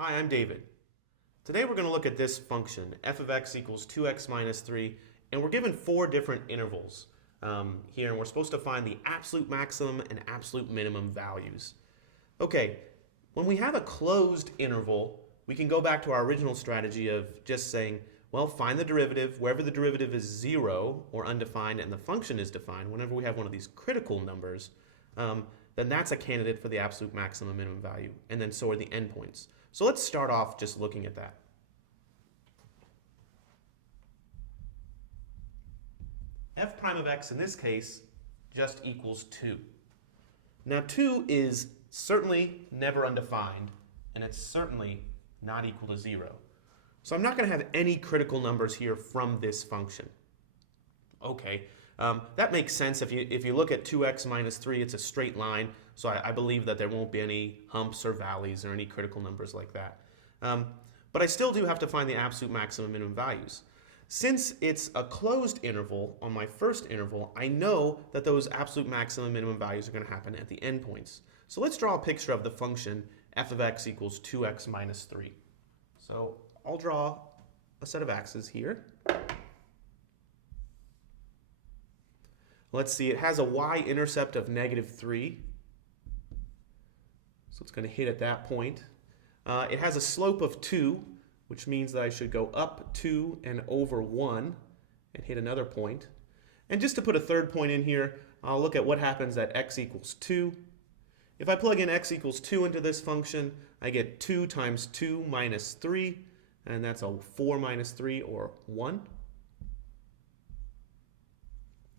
Hi, I'm David. Today we're going to look at this function, f of x equals 2x minus 3, and we're given four different intervals here, and we're supposed to find the absolute maximum and absolute minimum values. Okay, when we have a closed interval, we can go back to our original strategy of just saying, well, find the derivative wherever the derivative is 0 or undefined and the function is defined. Whenever we have one of these critical numbers, then that's a candidate for the absolute maximum minimum value, and then so are the endpoints. So let's start off just looking at that. F prime of x in this case just equals 2. Now 2 is certainly never undefined, and it's certainly not equal to 0. So I'm not going to have any critical numbers here from this function. Okay, that makes sense. If you look at 2x minus 3, it's a straight line, so I believe that there won't be any humps or valleys or any critical numbers like that. But I still do have to find the absolute maximum minimum values. Since it's a closed interval on my first interval, I know that those absolute maximum minimum values are going to happen at the endpoints. So let's draw a picture of the function f of x equals 2x minus 3. So I'll draw a set of axes here. Let's see, it has a y-intercept of -3. So it's going to hit at that point. It has a slope of 2, which means that I should go up 2 and over 1 and hit another point. And just to put a third point in here, I'll look at what happens at x equals 2. If I plug in x equals 2 into this function, I get 2 times 2 minus 3, and that's a 4 minus 3, or 1.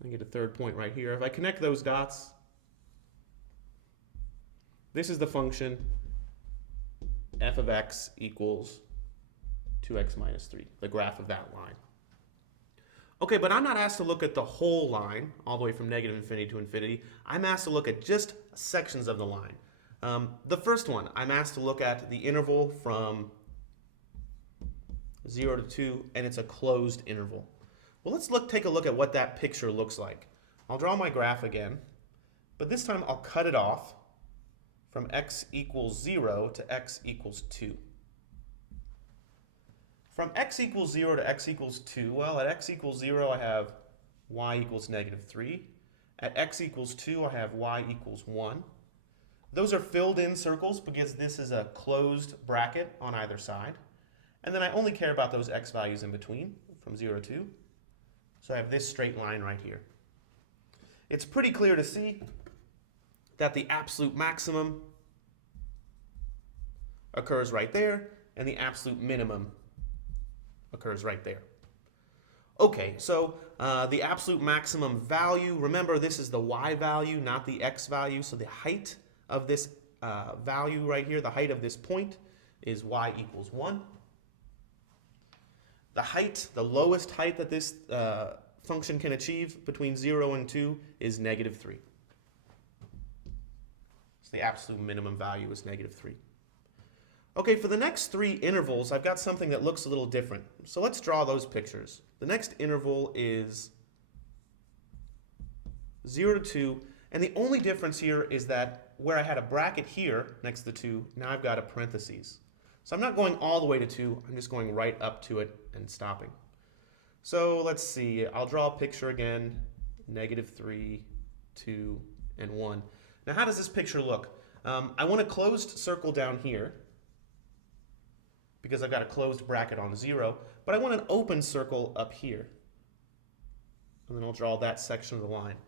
I get a third point right here. If I connect those dots, this is the function f of x equals 2x minus 3, the graph of that line. Okay, but I'm not asked to look at the whole line, all the way from -infinity to infinity. I'm asked to look at just sections of the line. The first one, I'm asked to look at the interval from 0 to 2, and it's a closed interval. Well, let's take a look at what that picture looks like. I'll draw my graph again, but this time I'll cut it off from x equals 0 to x equals 2. From x equals 0 to x equals 2, well, at x equals 0, I have y equals -3. At x equals 2, I have y equals 1. Those are filled in circles because this is a closed bracket on either side. And then I only care about those x values in between, from 0 to 2. So I have this straight line right here. It's pretty clear to see that the absolute maximum occurs right there, and the absolute minimum occurs right there. Okay, so the absolute maximum value, remember this is the y value, not the x value, so the height of this value right here, the height of this point, is y equals 1. The height, the lowest height that this function can achieve between 0 and 2 is -3. So the absolute minimum value is -3. Okay, for the next three intervals, I've got something that looks a little different. So let's draw those pictures. The next interval is 0 to 2, and the only difference here is that where I had a bracket here next to 2, now I've got a parentheses. So I'm not going all the way to 2, I'm just going right up to it and stopping. So let's see, I'll draw a picture again, -3, 2, and 1. Now how does this picture look? I want a closed circle down here, because I've got a closed bracket on 0, but I want an open circle up here. And then I'll draw that section of the line.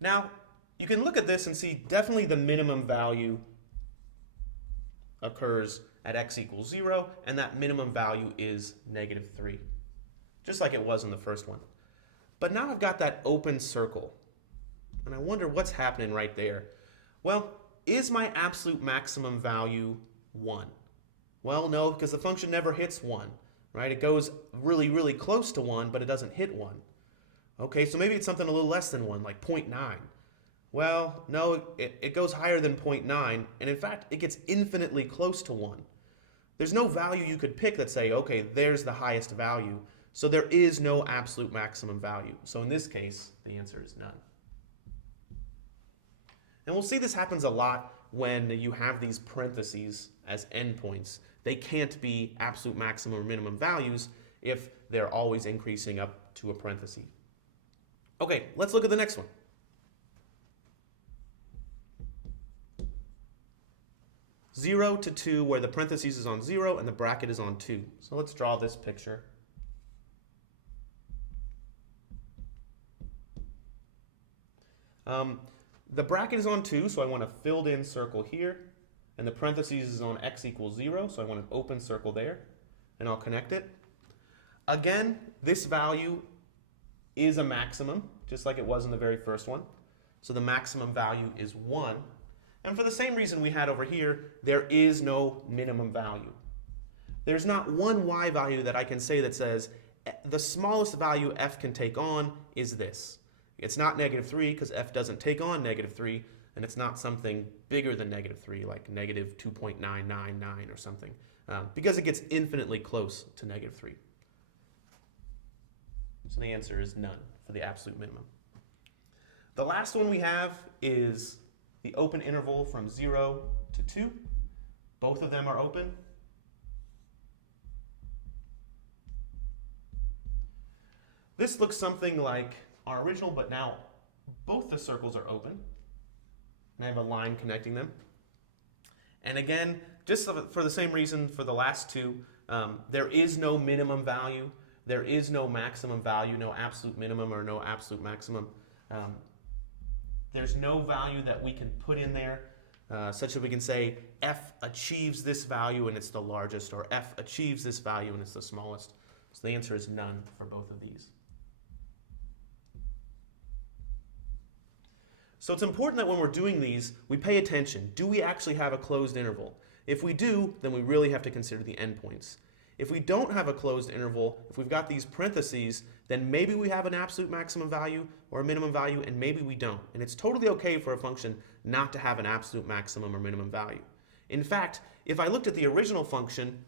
Now, you can look at this and see definitely the minimum value occurs at x equals 0, and that minimum value is -3, just like it was in the first one. But now I've got that open circle, and I wonder what's happening right there. Well, is my absolute maximum value 1? Well, no, because the function never hits 1, right? It goes really, really close to 1, but it doesn't hit 1. Okay, so maybe it's something a little less than 1, like 0.9. Well, no, it goes higher than 0.9, and in fact, it gets infinitely close to 1. There's no value you could pick that say, okay, there's the highest value, so there is no absolute maximum value. So in this case, the answer is none. And we'll see this happens a lot when you have these parentheses as endpoints. They can't be absolute maximum or minimum values if they're always increasing up to a parenthesis. Okay, let's look at the next one. Zero to 2, where the parentheses is on 0 and the bracket is on 2. So let's draw this picture. The bracket is on 2, so I want a filled in circle here. And the parentheses is on x equals 0, so I want an open circle there. And I'll connect it. Again, this value is a maximum, just like it was in the very first one. So the maximum value is 1. And for the same reason we had over here, there is no minimum value. There's not one y value that I can say that says the smallest value f can take on is this. It's not -3 because f doesn't take on -3, and it's not something bigger than -3, like -2.999 or something, because it gets infinitely close to -3. So the answer is none for the absolute minimum. The last one we have is the open interval from 0 to 2. Both of them are open. This looks something like our original, but now both the circles are open. And I have a line connecting them. And again, just for the same reason for the last two, there is no minimum value. There is no maximum value, no absolute minimum or no absolute maximum. There's no value that we can put in there such that we can say f achieves this value and it's the largest, or f achieves this value and it's the smallest. So the answer is none for both of these. So it's important that when we're doing these, we pay attention. Do we actually have a closed interval? If we do, then we really have to consider the endpoints. If we don't have a closed interval, if we've got these parentheses, then maybe we have an absolute maximum value or a minimum value, and maybe we don't. And it's totally okay for a function not to have an absolute maximum or minimum value. In fact, if I looked at the original function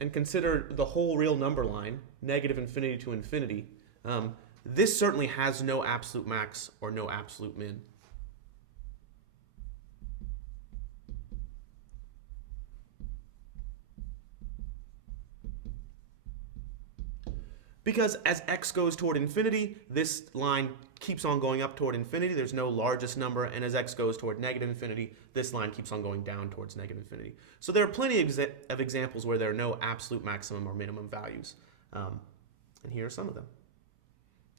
and consider the whole real number line, -infinity to infinity, this certainly has no absolute max or no absolute min. Because as x goes toward infinity, this line keeps on going up toward infinity. There's no largest number. And as x goes toward -infinity, this line keeps on going down towards -infinity. So there are plenty of examples where there are no absolute maximum or minimum values. And here are some of them.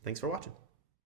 Thanks for watching.